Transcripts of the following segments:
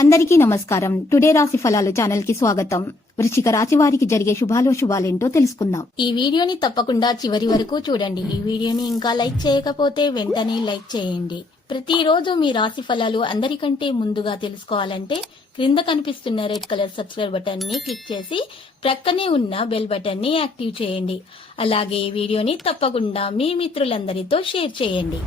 అందరికీ నమస్కారం. టుడే రాశి ఫలాలు ఛానల్ కి స్వాగతం. వృశ్చిక రాశి వారికి జరిగే శుభాలేంటో తెలుసుకుందాం. ఈ వీడియోని తప్పకుండా చివరి వరకు చూడండి. ఈ వీడియోని ఇంకా లైక్ చేయకపోతే వెంటనే లైక్ చేయండి. ప్రతిరోజు మీ రాశి ఫలాలు అందరికంటే ముందుగా తెలుసుకోవాలంటే క్రింద కనిపిస్తున్న రెడ్ కలర్ సబ్స్క్రైబ్ బటన్ ని క్లిక్ చేసి ప్రక్కనే ఉన్న బెల్ బటన్ ని యాక్టివ్ చేయండి. అలాగే ఈ వీడియోని తప్పకుండా మీ మిత్రులందరితో షేర్ చేయండి.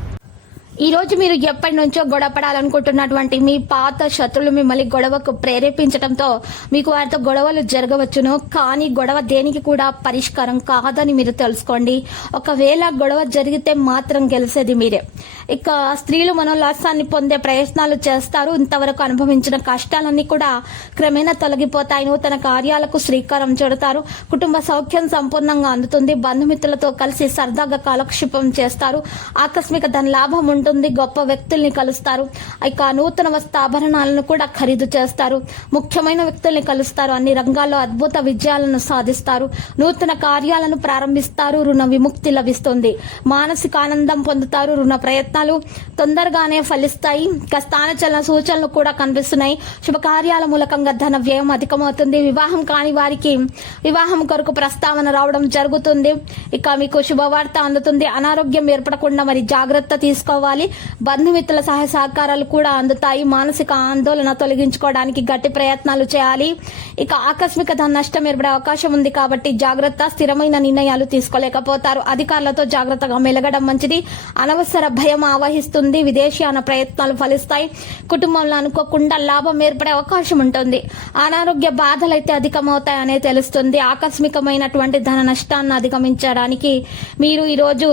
ఈ రోజు మీరు ఎప్పటి నుంచో గొడవ పడాలనుకుంటున్నటువంటి మీ పాత శత్రులు మిమ్మల్ని గొడవకు ప్రేరేపించడంతో మీకు వారితో గొడవలు జరగవచ్చును. కానీ గొడవ దేనికి కూడా పరిష్కారం కాదని మీరు తెలుసుకోండి. ఒకవేళ గొడవ జరిగితే మాత్రం గెలిచేది మీరే. ఇక స్త్రీలు మనోల్లాసాన్ని పొందే ప్రయత్నాలు చేస్తారు. ఇంతవరకు అనుభవించిన కష్టాలన్నీ కూడా క్రమేణా తొలగిపోతాయి. నూతన కార్యాలకు శ్రీకారం చుడతారు. కుటుంబ సౌఖ్యం సంపూర్ణంగా అందుతుంది. బంధుమిత్రులతో కలిసి సరదాగా కాలక్షేపం చేస్తారు. ఆకస్మిక ధన లాభం ఉంటుంది. గొప్ప వ్యక్తుల్ని కలుస్తారు. ఇక నూతన వస్త్రాభరణాలను కూడా ఖరీదు చేస్తారు. ముఖ్యమైన వ్యక్తుల్ని కలుస్తారు. అన్ని రంగాల్లో అద్భుత విజయాలను సాధిస్తారు. నూతన కార్యాలను ప్రారంభిస్తారు. రుణ విముక్తి లభిస్తుంది. మానసిక ఆనందం పొందుతారు. రుణ ప్రయత్నాలు తొందరగానే ఫలిస్తాయి. ఇక స్థానచలన సూచనలు కూడా కనిపిస్తున్నాయి. శుభకార్యాల మూలకంగా ధన వ్యయం అధికమవుతుంది. వివాహం కాని వారికి వివాహం కొరకు ప్రస్తావన రావడం జరుగుతుంది. ఇక మీకు శుభవార్త అందుతుంది. అనారోగ్యం ఏర్పడకుండా మరి జాగ్రత్త తీసుకోవాలి. బంధుమిత్రుల సహాయ సహకారాలు కూడా అందుతాయి. మానసిక ఆందోళన తొలగించుకోవడానికి గట్టి ప్రయత్నాలు చేయాలి. ఇక ఆకస్మిక ధన నష్టం ఏర్పడే అవకాశం ఉంది కాబట్టి జాగ్రత్త. స్థిరమైన నిర్ణయాలు తీసుకోలేకపోతారు. అధికారులతో జాగ్రత్తగా మెలగడం మంచిది. అనవసర భయం ఆవహిస్తుంది. విదేశీయాన ప్రయత్నాలు ఫలిస్తాయి. కుటుంబంలో అనుకోకుండా లాభం ఏర్పడే అవకాశం ఉంటుంది. అనారోగ్య బాధలు అయితే అధికమవుతాయనే తెలుస్తుంది. ఆకస్మికమైనటువంటి ధన నష్టాన్ని అధిగమించడానికి మీరు ఈరోజు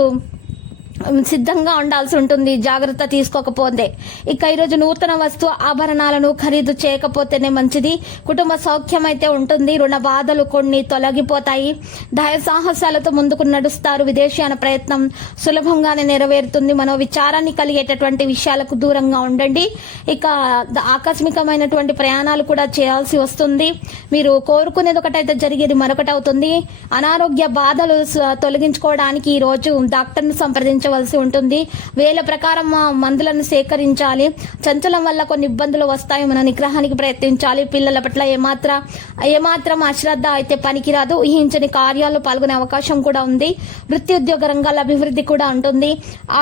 సిద్ధంగా ఉండాల్సి ఉంటుంది. జాగ్రత్త తీసుకోకపోతే. ఇక ఈరోజు నూతన వస్తు ఆభరణాలను ఖరీదు చేయకపోతేనే మంచిది. కుటుంబ సౌఖ్యం అయితే ఉంటుంది. రుణ బాధలు కొన్ని తొలగిపోతాయి. ధైర్య సాహసాలతో ముందుకు నడుస్తారు. విదేశీయాన ప్రయత్నం సులభంగానే నెరవేరుతుంది. మనో విచారాన్ని కలిగేటటువంటి విషయాలకు దూరంగా ఉండండి. ఇక ఆకస్మికమైనటువంటి ప్రయాణాలు కూడా చేయాల్సి వస్తుంది. మీరు కోరుకునేది ఒకటైతే జరిగేది మరొకటి అవుతుంది. అనారోగ్య బాధలు తొలగించుకోవడానికి ఈ రోజు డాక్టర్ను సంప్రదించ ఉంటుంది. వేల ప్రకారం మందులను సేకరించాలి. చంచలం వల్ల కొన్ని ఇబ్బందులు వస్తాయి. మన నిగ్రహానికి ప్రయత్నించాలి. పిల్లల పట్ల ఏమాత్రం అశ్రద్ధ అయితే పనికిరాదు. ఊహించని కార్యాల్లో పాల్గొనే అవకాశం కూడా ఉంది. వృత్తి ఉద్యోగ రంగాల అభివృద్ధి కూడా ఉంటుంది.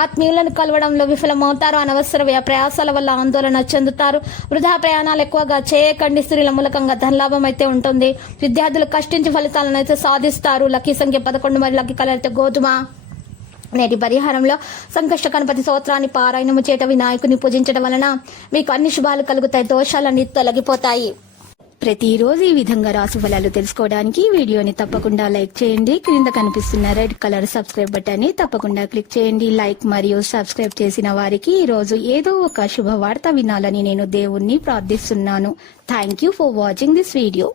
ఆత్మీయులను కలవడంలో విఫలమవుతారు. అనవసర వ్యయ ప్రయాసాల వల్ల ఆందోళన చెందుతారు. వృధా ప్రయాణాలు ఎక్కువగా చేయకండి. స్త్రీల మూలకంగా ధనలాభం అయితే ఉంటుంది. విద్యార్థులు కష్టించి ఫలితాలను అయితే సాధిస్తారు. లక్కీ సంఖ్య 11 మరియు లక్కీ కలర్ అయితే గోధుమ. నేటి పరిహారంలో సంకష్ట గణపతి స్తోత్రాన్ని పారాయణము చేత వినాయకుని పూజించడం వలన మీకు అన్ని శుభాలు కలుగుతాయి. దోషాలన్నీ తొలగిపోతాయి. ప్రతిరోజు ఈ విధంగా రాశి ఫలాలు తెలుసుకోవడానికి వీడియోని తప్పకుండా లైక్ చేయండి. క్రింద కనిపిస్తున్న రెడ్ కలర్ సబ్స్క్రైబ్ బటన్ ని తప్పకుండా క్లిక్ చేయండి. లైక్ మరియు సబ్స్క్రైబ్ చేసిన వారికి ఈ రోజు ఏదో ఒక శుభవార్త వినాలని నేను దేవుణ్ణి ప్రార్థిస్తున్నాను. Thank you for watching this video.